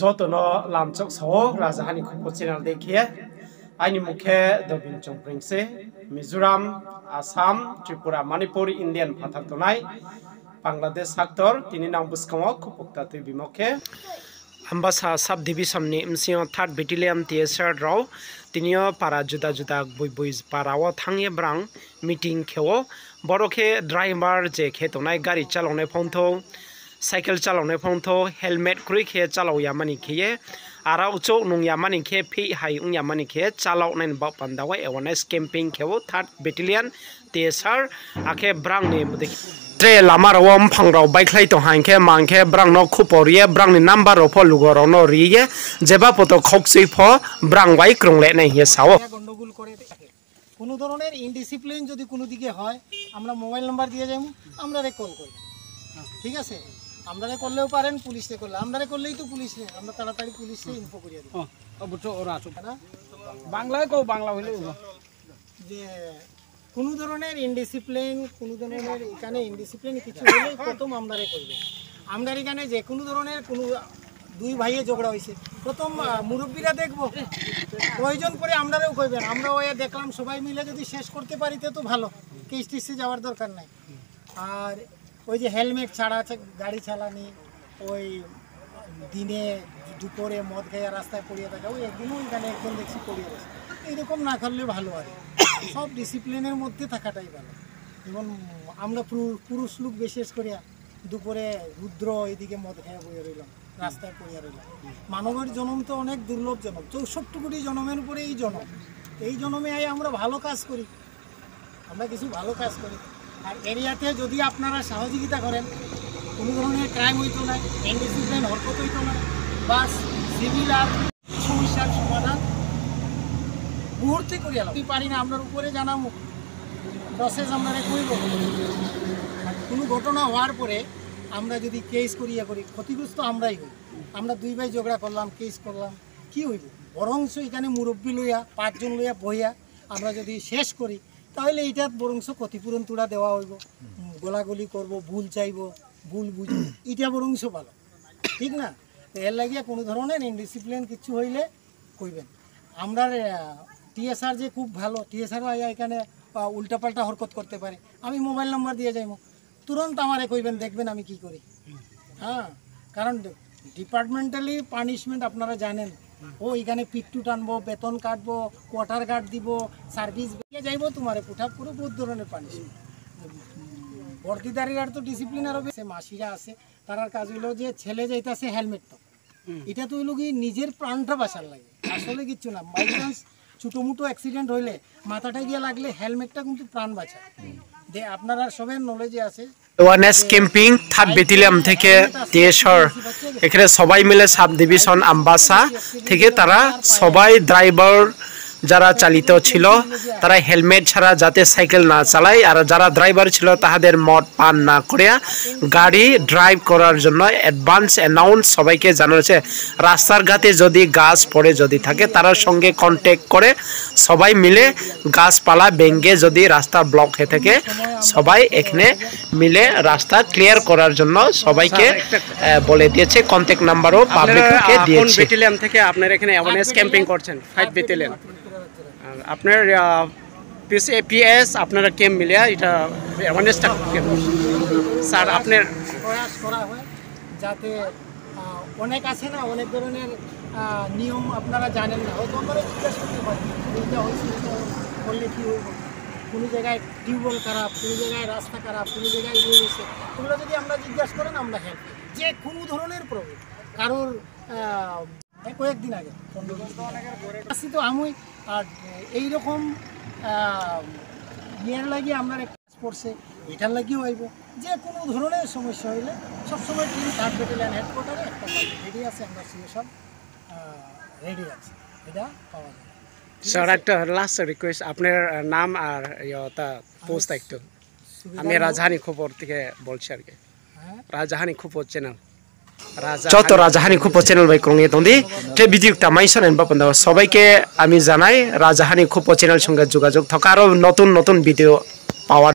যতনো লামচক সহক রাজহানি খুব চ্যানেল দেখিয়ে আইনি মুখে দবিন চংপ্রিংসে মিজোরাম আসাম ত্রিপুরা মণিপুর ইন্ডিয়ান ফাথাক তনাই বাংলাদেশ সাক্তর তিনি নাম বুসকমক খুবক্তা তুই বিমুখে Ambasa sub division ni MCO 3rd Battalion TSR raw tinio para juda juda bui parawo thangye brang meeting kheo borokhe driver je khe tonai gari chalone phonto cycle chalone phonto helmet krui khe chalaw yamani khiye ara ucho nung yamani khe phi hai ung yamani khe chalaw nen ba pandawa awareness camping kheo 3rd Battalion TSR akhe brang ni tre lama rawom phangraw baiklai to hankhe mangkhe brang no khuporiye brang ni number ro pho lugoro no riye jeba poto khoksui pho brang bai krungle nei he sawo গন্ডগোল করে কোন ধরনের indiscipline যদি কোনো দিকে হয় আমরা mobile number দিয়ে যাই আমরারে কল করি ঠিক আছে আমরারে করলেও পারেন পুলিশে করলে আমরারে করলেই তো পুলিশে আমরা তাড়াতাড়ি পুলিশে ইনফো করিয়ে দিই বুঝছো ওরা আছে না বাংলায় কও বাংলা হইলে যে কোনো ধরনের ইনডিসিপ্লিন কোনো ধরনের এখানে ইনডিসিপ্লিন কিছু হলে প্রথম আমরারে করবে আমরা এখানে যে কোনো ধরনের কোনো দুই ভাইয়ে ঝগড়া হয়েছে প্রথম মুরব্বীরা দেখবো প্রয়োজন করে আমরাও কইবেন আমরা ওই দেখলাম সবাই মিলে যদি শেষ করতে পারিতে তো ভালো কেস টিসে যাওয়ার দরকার নাই আর ওই যে হেলমেট ছাড়া গাড়ি চালানি ওই দিনে দুপুরে মদ খেয়ে রাস্তায় পড়িয়ে থাকা ওই একদিনও এখানে একজন দেখছি পড়িয়ে গেছে এইরকম না করলে ভালো আর সব ডিসিপ্লিনের মধ্যে থাকাটাই ভালো যেমন আমরা পুরুষ লোক বিশেষ করিয়া দুপুরে রুদ্র এইদিকে মদ খেয়ে বইয়ে রইলাম রাস্তায় পড়িয়া রইলাম মানবের জন্ম তো অনেক দুর্লভ জন্ম 64 কোটি জন্মের উপরে এই জন্মে আমরা ভালো কাজ করি আমরা কিছু ভালো কাজ করি আর এরিয়াতে যদি আপনারা সহযোগিতা করেন কোনো ধরনের ক্রাইম হইতো না ইনডিসিপ্লিন হরকত হইতো না বাস সিভিল আর সমস্যার সমাধান মুহূর্তে করিয়া পারি না আপনার উপরে জানাবো প্রসেস আপনারা করব কোনো ঘটনা হওয়ার পরে আমরা যদি কেস করিয়া করি ক্ষতিগ্রস্ত আমরাই হই আমরা দুই ভাই ঝগড়া করলাম কেস করলাম কি হইব বরংশ এখানে মুরব্বী লইয়া 5 জন লইয়া বইয়া আমরা যদি শেষ করি তাহলে এইটা বরংশ ক্ষতিপূরণ তুলা দেওয়া হইব গোলাগুলি করব ভুল চাইব ভুল বুঝব এটা বরংশ ভালো ঠিক না এর লাগিয়া কোনো ধরনের ইনডিসিপ্লিন কিছু হইলে কইবেন আমরা টিএসআর যে খুব ভালো টিএসআর এখানে উল্টাপাল্টা হরকত করতে পারে আমি মোবাইল নাম্বার দিয়ে যাইব তুরন্ত আমারে কইবেন দেখবেন আমি কি করি হ্যাঁ কারণ ডিপার্টমেন্টালি পানিশমেন্ট আপনারা জানেন ও এখানে পিট্টু টানবো বেতন কাটবো কোয়ার্টার গার্ড দিব সার্ভিস দিয়ে যাইব তোমারে পুঠা পুরো বহুত ধরনের পানিশমেন্ট বর্দিদারির আর তো ডিসিপ্লিন আরও বেশি মাসিরা আছে তার কাজ হইলো যে ছেলে যাইতেছে হেলমেট তো এটা তো হইলো কি নিজের প্রাণটা বাঁচার লাগে আসলে কিচ্ছু না বাই চান্স ছোটোমোটো অ্যাক্সিডেন্ট হইলে মাথাটা গিয়ে লাগলে হেলমেটটা কিন্তু প্রাণ বাঁচায় যে আপনারা সবার নলেজে আছে awareness camping 3rd Battalion থেকে TSR এখানে সবাই মিলে সাব ডিভিশন আম্বাসা থেকে তারা সবাই ড্রাইভার যারা চালিত ছিল তারা হেলমেট ছাড়া যাতে সাইকেল না চালায় আর যারা ড্রাইভার ছিল তাদের মদ পান না করে গাড়ি ড্রাইভ করার জন্য অ্যাডভান্স অ্যানাউন্স সবাইকে জানাচ্ছে রাস্তার ঘাটে যদি গাছ পড়ে যদি থাকে তার সঙ্গে কন্ট্যাক্ট করে সবাই মিলে গাছপালা ভেঙে যদি রাস্তা ব্লক হয়ে থাকে সবাই এখানে মিলে রাস্তা ক্লিয়ার করার জন্য সবাইকে বলে দিয়েছে কন্ট্যাক্ট নাম্বারও পাবলিককে দিয়েছে ব্যাটালিয়ন থেকে আপনারা এখানে অ্যাওয়ারনেস ক্যাম্পিং করছেন 5 ব্যাটালিয়ন আপনার পিএস আপনারা ক্যাম্প মিলিয়া এটা অ্যাওয়ারনেসটা স্যার আপনার প্রয়াস করা হয় যাতে অনেক আছে না অনেক ধরনের নিয়ম আপনারা জানেন না হয়তো আমরা জিজ্ঞাসা করতে পারি এইটা হয়েছে করলে কী হইব কোনো জায়গায় টিউবওয়েল খারাপ কোনো জায়গায় রাস্তা খারাপ কোনো জায়গায় ইয়ে হয়েছে এগুলো যদি আমরা জিজ্ঞাসা করেন আমরা হেল্প যে কোনো ধরনের প্রবলেম কারোর কয়েকদিন আগে আসি তো আমি আর এইরকম ইয়ের লাগিয়ে আপনার কাজ করছে এটার লাগিয়েও আইব যে কোনো ধরনের সমস্যা হইলে সবসময় টিম 3rd Battalion হেডকোয়ার্টারে একটা রেডি আছে আমরা সব রেডি আছে এটা পাওয়া যায় স্যার একটা লাস্ট রিকোয়েস্ট আপনার নাম আর পোস্ট একটু আমি রাজহানি খবর থেকে বলছি আর কি রাজহানি খবর চ্যানেল যত রাজহানি খবর চ্যানেল ভাই কোন তন্দি তে ভিডিওটা মাইছনেন বাপন সবাইকে আমি জানাই রাজহানি খবর চ্যানেল সঙ্গে যোগাযোগ থাকা আরো নতুন নতুন ভিডিও পাওয়া